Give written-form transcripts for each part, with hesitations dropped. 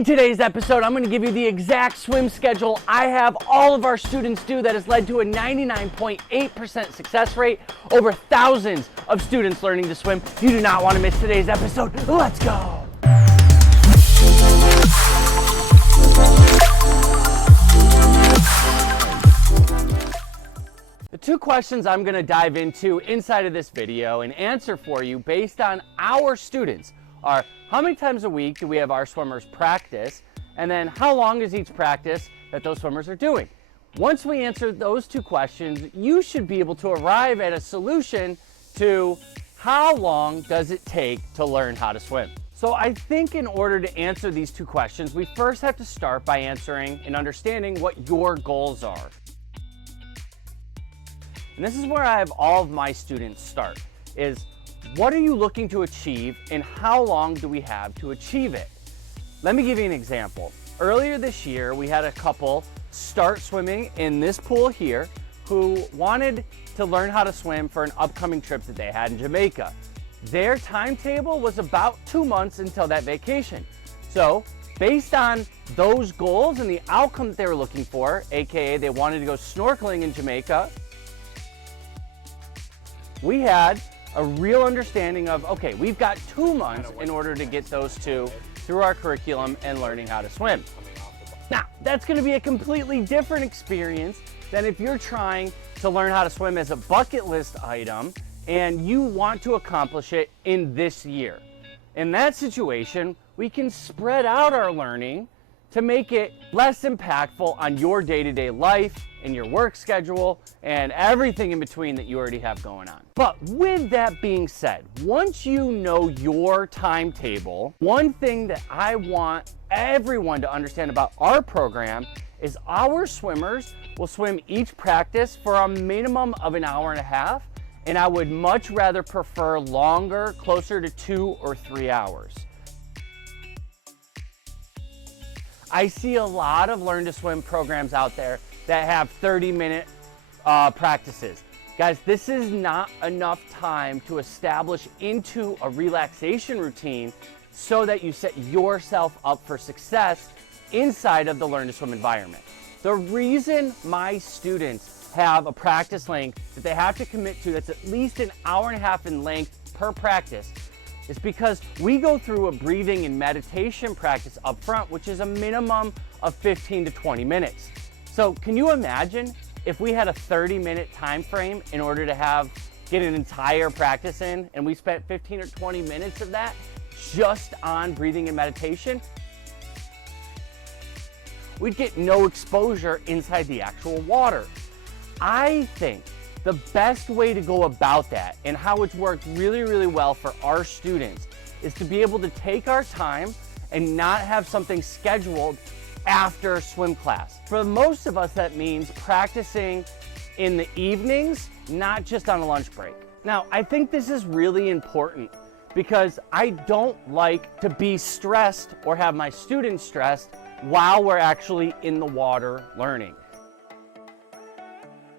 In today's episode, I'm going to give you the exact swim schedule I have all of our students do that has led to a 99.8% success rate over thousands of students learning to swim. You do not want to miss today's episode. Let's go. The two questions I'm going to dive into inside of this video and answer for you based on our students are: how many times a week do we have our swimmers practice? And then how long is each practice that those swimmers are doing? Once we answer those two questions, you should be able to arrive at a solution to how long does it take to learn how to swim. So I think in order to answer these two questions, we first have to start by answering and understanding what your goals are. And this is where I have all of my students start, is what are you looking to achieve and how long do we have to achieve it? Let me give you an example. Earlier this year, we had a couple start swimming in this pool here who wanted to learn how to swim for an upcoming trip that they had in Jamaica. Their timetable was about 2 months until that vacation. So based on those goals and the outcome that they were looking for, aka they wanted to go snorkeling in Jamaica, we had a real understanding of, okay, we've got 2 months in order to get those two through our curriculum and learning how to swim. Now, that's going to be a completely different experience than if you're trying to learn how to swim as a bucket list item and you want to accomplish it in this year. In that situation, we can spread out our learning to make it less impactful on your day-to-day life and your work schedule and everything in between that you already have going on. But with that being said, once you know your timetable, one thing that I want everyone to understand about our program is our swimmers will swim each practice for a minimum of an hour and a half, and I would much rather prefer longer, closer to 2 or 3 hours. I see a lot of learn to swim programs out there that have 30-minute practices. Guys, this is not enough time to establish into a relaxation routine so that you set yourself up for success inside of the learn to swim environment. The reason my students have a practice length that they have to commit to that's at least an hour and a half in length per practice is because we go through a breathing and meditation practice up front, which is a minimum of 15 to 20 minutes. So can you imagine if we had a 30-minute time frame in order to get an entire practice in, and we spent 15 or 20 minutes of that just on breathing and meditation? We'd get no exposure inside the actual water. I think the best way to go about that, and how it's worked really, really well for our students, is to be able to take our time and not have something scheduled after swim class. For most of us, that means practicing in the evenings, not just on a lunch break. Now, I think this is really important because I don't like to be stressed or have my students stressed while we're actually in the water learning.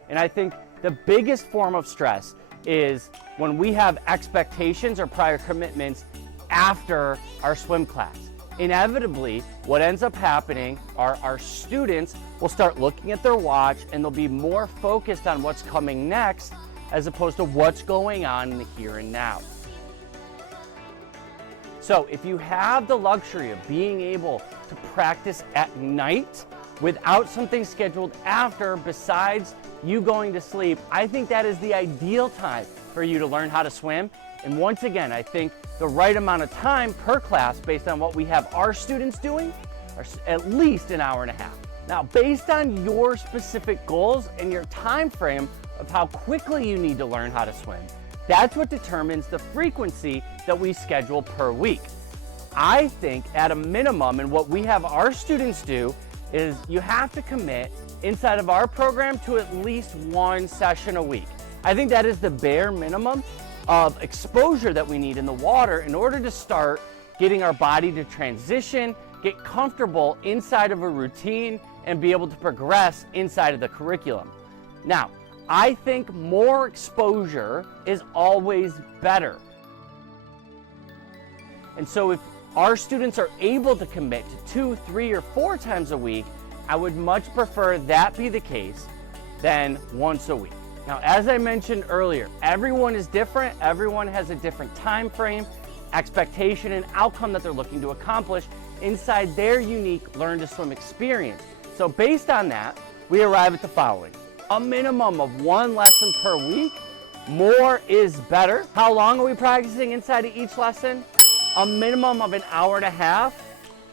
And I think the biggest form of stress is when we have expectations or prior commitments after our swim class. Inevitably, what ends up happening are our students will start looking at their watch and they'll be more focused on what's coming next as opposed to what's going on in the here and now. So if you have the luxury of being able to practice at night without something scheduled after besides you going to sleep, I think that is the ideal time for you to learn how to swim. And once again, I think the right amount of time per class based on what we have our students doing are at least an hour and a half. Now, based on your specific goals and your time frame of how quickly you need to learn how to swim, that's what determines the frequency that we schedule per week. I think at a minimum, and what we have our students do, is you have to commit inside of our program to at least 1 session a week. I think that is the bare minimum of exposure that we need in the water in order to start getting our body to transition, get comfortable inside of a routine, and be able to progress inside of the curriculum. Now, I think more exposure is always better. And so if our students are able to commit to 2, 3, or 4 times a week, I would much prefer that be the case than once a week. Now, as I mentioned earlier, everyone is different. Everyone has a different time frame, expectation, and outcome that they're looking to accomplish inside their unique Learn to Swim experience. So based on that, we arrive at the following. A minimum of 1 lesson per week. More is better. How long are we practicing inside of each lesson? A minimum of 1.5 hours,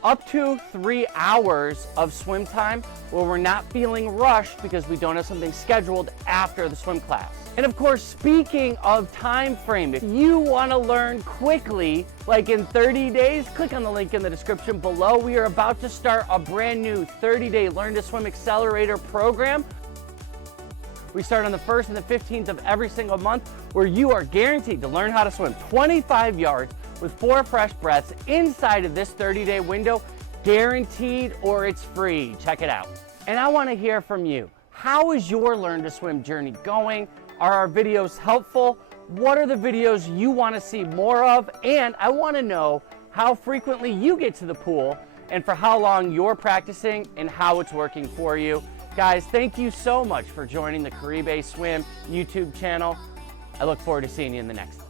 up to 3 hours of swim time where we're not feeling rushed because we don't have something scheduled after the swim class. And of course, speaking of time frame, if you want to learn quickly, like in 30 days, click on the link in the description below. We are about to start a brand new 30-day Learn to Swim Accelerator program. We start on the 1st and the 15th of every single month, where you are guaranteed to learn how to swim 25 yards with 4 fresh breaths inside of this 30-day window, guaranteed, or it's free. Check it out. And I want to hear from you. How is your Learn to Swim journey going? Are our videos helpful? What are the videos you want to see more of? And I want to know how frequently you get to the pool and for how long you're practicing and how it's working for you. Guys, thank you so much for joining the Caribe Swim YouTube channel. I look forward to seeing you in the next one.